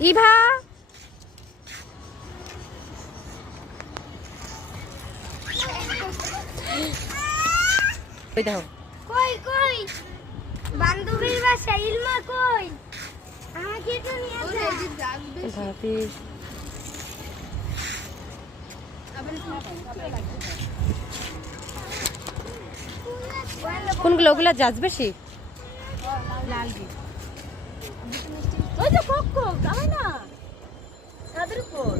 ইভা কই দাও কই কই বান্ধবীর বাসা ইলমা কই আমাকে তো নিয়ে যা ভাবি কোনগুলো ওগুলা জাজ বেশি লাল দি ওই যে কক কক আয় না সাদের উপর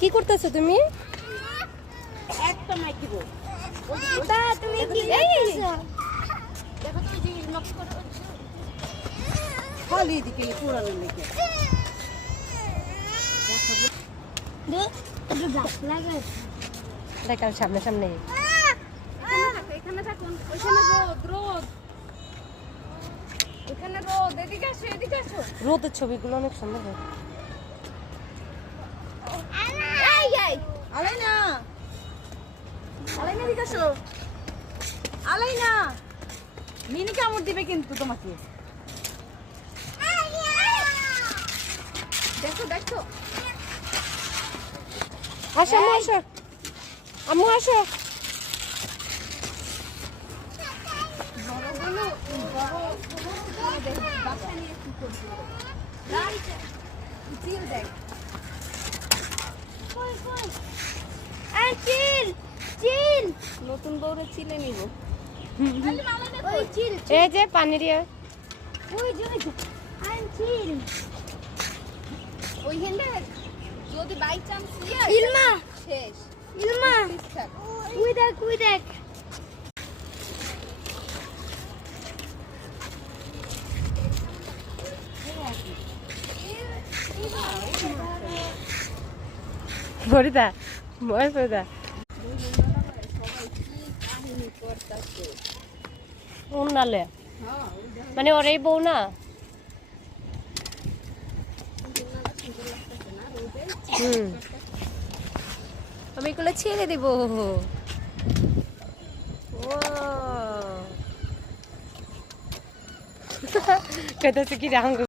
কি করতেছো তুমি? একটা মাইক দিব ওটা তুমি কি করতেছো দেখো তো যে নক করো খালি দিকে পুরানো লেগে দে একটু গাছ লাগাই দেখার সামনে সামনে এখানে থাকুন ওইখানে রোদ এখানে রোদ এদিকে আসো রোদের ছবিগুলো অনেক সুন্দর হয়। আলাইনা এদিকে আসো আলাইনা মিনি কামড় দিবে কিন্তু তোমাকে দেখো আসো আম্মু আসো আম্মু আসো নতুন বউরে চিলে নিব এই যে পানির ওইখানটা যদি বাই চান্স ইলমা শেষ ইলমা উই দেখ ফরিদা মই ফরিদা নালে মানে ওরাই বউ না আমি এগুলো ছেড়ে দিব ও কত কি রাঙ্গ